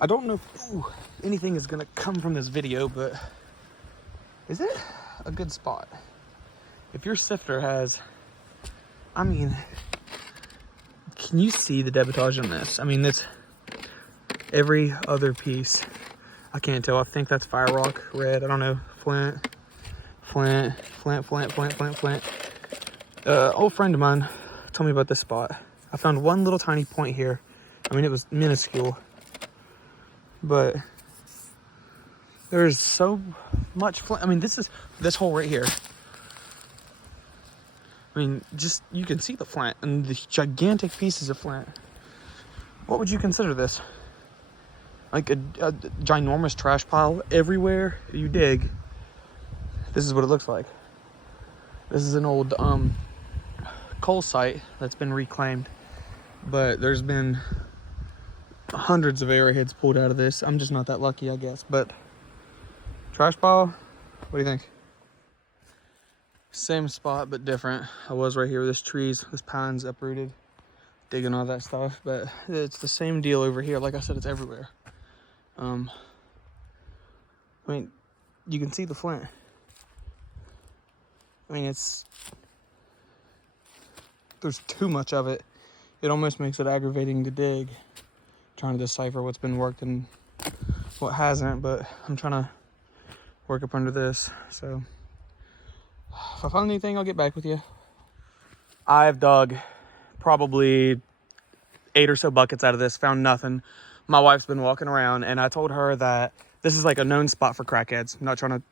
I don't know if anything is gonna come from this video, but is it a good spot? If your sifter has, I mean, can you see the debitage on this? I mean, it's every other piece. I can't tell. I think that's fire rock, red. I don't know. Flint. Old friend of mine told me about this spot. I found one little tiny point here. I mean, it was minuscule, but there's so much flint. I mean, this hole right here. I mean, just, you can see the flint and the gigantic pieces of flint. What would you consider this? Like a ginormous trash pile everywhere you dig. This is what it looks like. This is an old coal site that's been reclaimed, but there's been hundreds of arrowheads pulled out of this. I'm just not that lucky, I guess. But trash pile, what do you think? Same spot but different. I was right here with this trees, this pine's uprooted, digging all that stuff, but it's the same deal over here. Like I said, it's everywhere. I mean, you can see the flint. I mean, there's too much of it. It almost makes it aggravating to dig, trying to decipher what's been worked and what hasn't, but I'm trying to work up under this. So if I find anything, I'll get back with you. I've dug probably 8 or so buckets out of this, found nothing. My wife's been walking around, and I told her that this is like a known spot for crackheads. I'm not trying to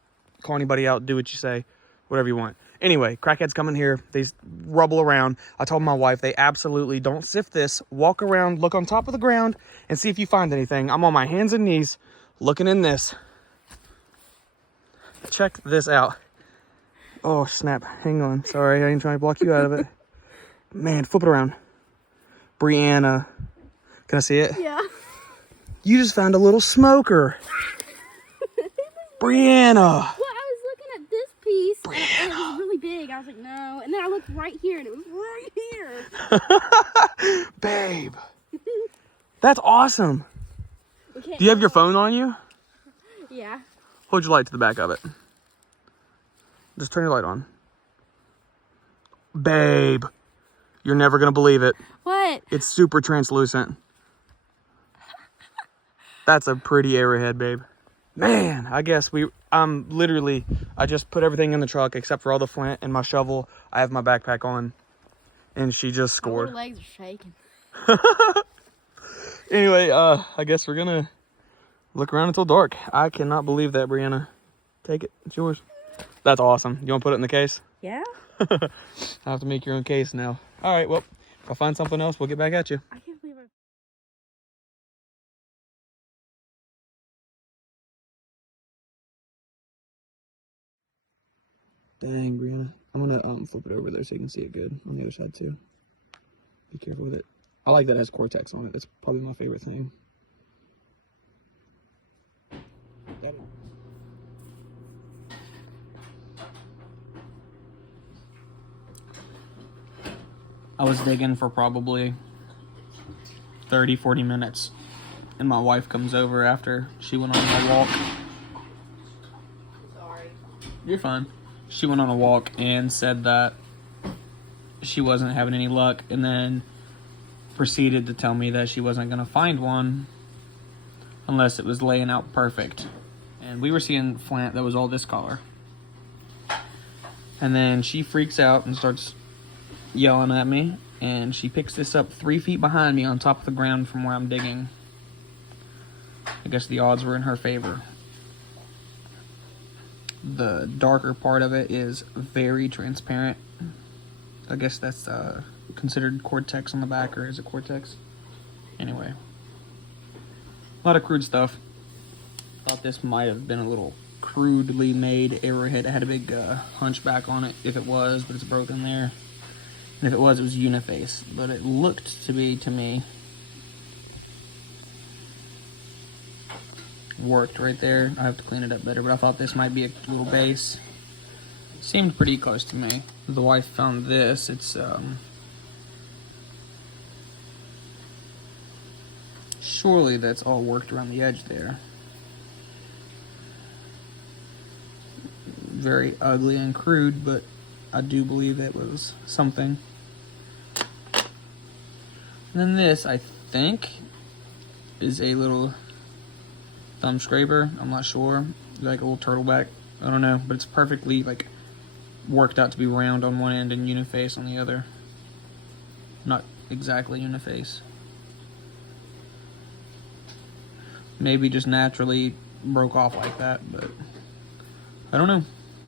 call anybody out. Do what you say, whatever you want. Anyway, crackheads come in here. They rubble around. I told my wife they absolutely don't sift this. Walk around, look on top of the ground, and see if you find anything. I'm on my hands and knees looking in this. Check this out. Oh, snap. Hang on. Sorry, I ain't trying to block you out of it. Man, flip it around. Brianna. Can I see it? Yeah. You just found a little smoker. Brianna. Well, I was looking at this piece, and it was really big. I was like, no. And then I looked right here, and it was right here. Babe. That's awesome. Do you have your phone on you? Yeah. Hold your light to the back of it. Just turn your light on. Babe. You're never going to believe it. What? It's super translucent. That's a pretty arrowhead, babe. Man, I guess I just put everything in the truck except for all the flint and my shovel. I have my backpack on, and she just scored. My legs are shaking. Anyway, I guess we're gonna look around until dark. I cannot believe that, Brianna. Take it, it's yours. That's awesome. You wanna put it in the case? Yeah. I have to make your own case now. All right, well, if I find something else, we'll get back at you. I can't believe it. Dang, Brianna. I'm gonna flip it over there so you can see it good on the other side too. Be careful with it. I like that it has Cortex on it. That's probably my favorite thing. I was digging for probably 30-40 minutes, and my wife comes over after she went on a walk. Sorry. You're fine. She went on a walk and said that she wasn't having any luck, and then proceeded to tell me that she wasn't going to find one unless it was laying out perfect. And we were seeing flint that was all this color. And then she freaks out and starts yelling at me, and she picks this up 3 feet behind me on top of the ground from where I'm digging. I guess the odds were in her favor. The darker part of it is very transparent. I guess that's considered Cortex on the back, or is it Cortex? Anyway, a lot of crude stuff. Thought this might have been a little crudely made arrowhead. It had a big hunchback on it, if it was, but it's broken there. And if it was uniface, but it looked to be, to me, worked right there. I have to clean it up better, but I thought this might be a little base. Seemed pretty close to me. The wife found this. It's surely that's all worked around the edge there. Very ugly and crude, but I do believe it was something. And then this, I think, is a little thumb scraper. I'm not sure. Like a little turtleback. I don't know, but it's perfectly like worked out to be round on one end and uniface on the other. Not exactly uniface. Maybe just naturally broke off like that, but I don't know.